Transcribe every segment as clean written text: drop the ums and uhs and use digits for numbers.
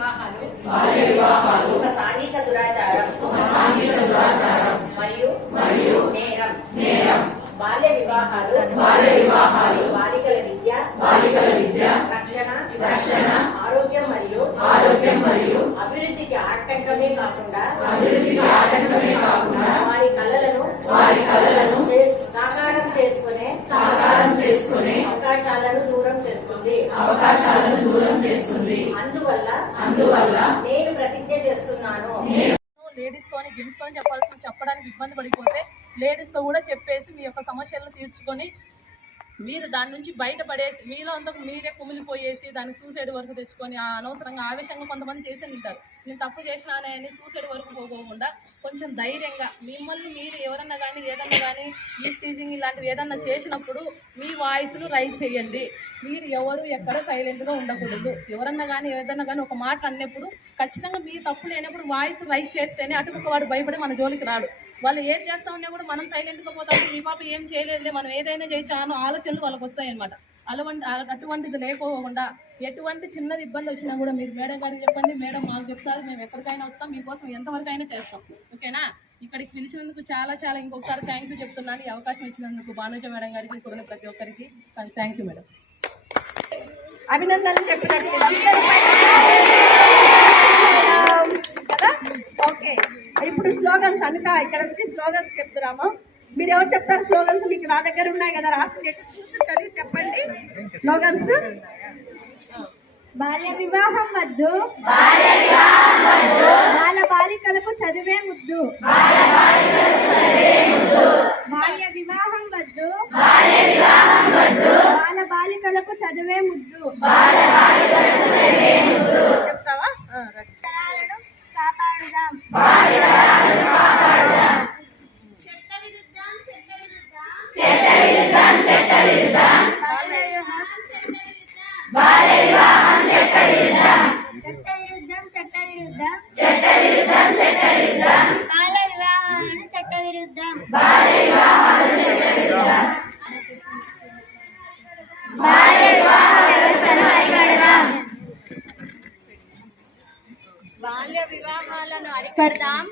వివాహాలు ఒక సాంఘిక దురాచారం మరియు నేరం బాల్య వివాహాలు బాలికల విద్య రక్షణ ఆరోగ్యం మరియు అభివృద్ధికి ఆటంకమే కాకుండా వారి కలలను సాకారం చేసుకునే అవకాశాలను దూరం చేస్తుంది అందువల్ల నేను ప్రతిజ్ఞ చేస్తున్నాను. లేడీస్ తోని జెంట్స్ తోని చెప్పడానికి ఇబ్బంది పడిపోతే లేడీస్ తో కూడా చెప్పేసి మీ యొక్క సమస్యలను తీర్చుకొని మీరు దాని నుంచి బయటపడేసి మీలో అంతా మీరే కుమిలిపోయేసి దాన్ని సూసైడ్ వరకు తెచ్చుకొని అనవసరంగా ఆవేశంగా కొంతమంది చేసి ఉంటారు. నేను తప్పు చేసినానే అని సూసైడ్ వరకు పోకుండా కొంచెం ధైర్యంగా మిమ్మల్ని మీరు ఎవరన్నా కానీ ఏదన్నా కానీ ఈ టీజింగ్ ఇలాంటివి ఏదన్నా చేసినప్పుడు మీ వాయిస్ను రైజ్ చేయండి. మీరు ఎవరు ఎక్కడ సైలెంట్గా ఉండకూడదు. ఎవరన్నా కానీ ఏదన్నా కానీ ఒక మాట అన్నప్పుడు ఖచ్చితంగా మీ తప్పు లేనప్పుడు వాయిస్ రైజ్ చేస్తేనే అటుపక్క వాడు భయపడి మన జోలికి రాడు. వాళ్ళు ఏం చేస్తా ఉన్నా కూడా మనం సైలెంట్గా పోతాం. ఈ పాప ఏం చేయలేదులే, మనం ఏదైనా చేయించాను ఆలోచనలు వాళ్ళకి వస్తాయన్నమాట. అటువంటిది లేకోకుండా ఎటువంటి చిన్నది ఇబ్బంది వచ్చినా కూడా మీరు మేడం గారికి చెప్పండి, మేడం మాకు చెప్తారు, మేము ఎక్కడికైనా వస్తాం, మీకోసం ఎంతవరకు అయినా చేస్తాం. ఓకేనా? ఇక్కడికి పిలిచినందుకు చాలా ఇంకొకసారి థ్యాంక్ యూ చెప్తున్నాను. ఈ అవకాశం ఇచ్చినందుకు భానుజ మేడం గారికి కూడా ప్రతి ఒక్కరికి థ్యాంక్ యూ మేడం. అభినందనలు చెప్పినట్టు కదా. ఓకే, ఇప్పుడు స్లోగన్స్ అనిత ఇక్కడ వచ్చి స్లోగన్స్ చెప్తున్నాము. మీరు ఎవరు చెప్తారు స్లోగన్స్? మీకు నా దగ్గర ఉన్నాయి కదా, రాసి చూసి చదివి చెప్పండి స్లోగన్స్. బాల్య వివాహం వద్దు, బాల బాలికలకు చదివే ముద్దు. బాల్య వివాహం వద్దు, బాల బాలికలకు చదివే ముద్దు. చెప్తావా? తరాలను కాపాడుదాం. బాల్య వివాహాలను అరికడదాం,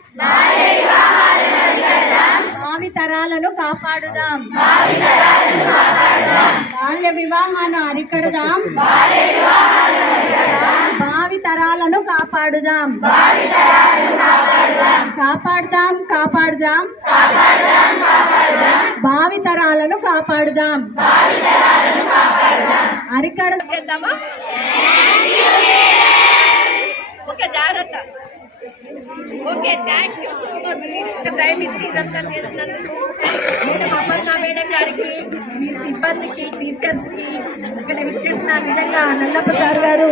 భావి తరాలను కాపాడుదాం. బాల్య వివాహాలను అరికడదాం, భావి తరాలను కాపాడుదాం. కాపాడుదాం భావి తరాలను కాపాడుదాం. చేద్దామా? ఓకే, జాగ్రత్త. Okay, thank you so much. ఇంత టైం ఇచ్చి ఇదంతా చేసినందుకు మేడం అపర్ణ మేడం గారికి, మీ సిబ్బందికి, టీచర్స్కి, ఇక్కడ విచ్చేసిన నిజంగా నల్లప్ప సార్ గారు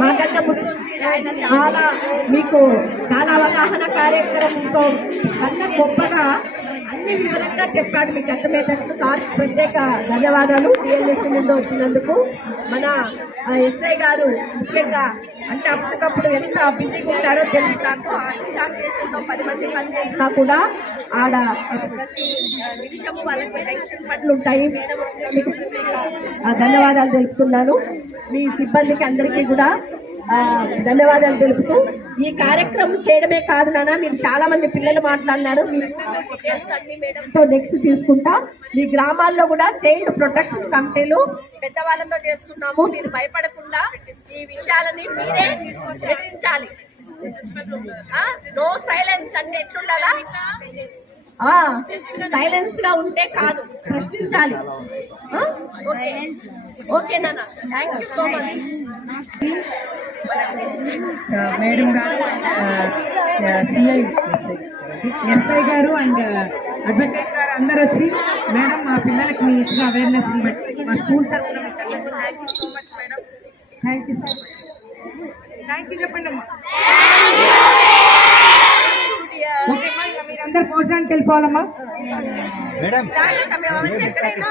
మాకన్నా ముందు ఆయన మీకు చాలా అవగాహన కార్యక్రమంతో అన్న గొప్పగా అన్ని వివరంగా చెప్పాడు. మీకు అర్థమయ్యేటట్టు సార్ ప్రత్యేక ధన్యవాదాలు. టీఎల్ఎస్ నుండి వచ్చినందుకు మన ఎస్ఐ గారు ముఖ్యంగా అంటే అప్పటికప్పుడు ఎంత బిజీగా ఉంటారో తెలుసు నాకు. అడ్మినిస్ట్రేషన్లో 10 మంది పనిచేసినా కూడా ఆడ ప్రతి నిమిషము వాళ్ళకి టెన్షన్ పట్లు ఉంటాయి. మేడం వచ్చినందుకు ధన్యవాదాలు తెలుపుతున్నాను. మీ సిబ్బందికి అందరికీ కూడా ధన్యవాదాలు తెలుపుతూ ఈ కార్యక్రమం చేయడమే కాదు నాన్న, మీరు చాలా మంది పిల్లలు మాట్లాడినారు. మీ డీటెయిల్స్ అన్ని మేడంతో నెక్స్ట్ తీసుకుంటా. మీ గ్రామాల్లో కూడా చైల్డ్ ప్రొటెక్షన్ కమిటీలు పెద్దవాళ్ళతో చేస్తున్నాము. మీరు భయపడకుండా ఈ విషయాలని మీరే ఎదిరించాలి. నో సైలెన్స్ అంటే ఎట్లుండాలా? సైలెన్స్ గా ఉంటే కాదు, ప్రశ్నించాలి. ఓకే నాన్న, thank you so much. Madam గారు, సిఐ ఎస్ఐ గారు అండ్ అడ్వకేట్ గారు అందరు వచ్చి మేడం మా పిల్లలకి మీ ఇచ్చిన అవేర్నెస్ బట్టి మా స్కూల్ తరఫున thank you so much madam. Thank you so much. Thank you చెప్పండి అమ్మా. ఓకేమ్మా, ఇక మీరందరూ భోజనానికి వెళ్ళిపోవాలమ్మా. జాగ్రత్త, మేము అవసరం ఎక్కడైనా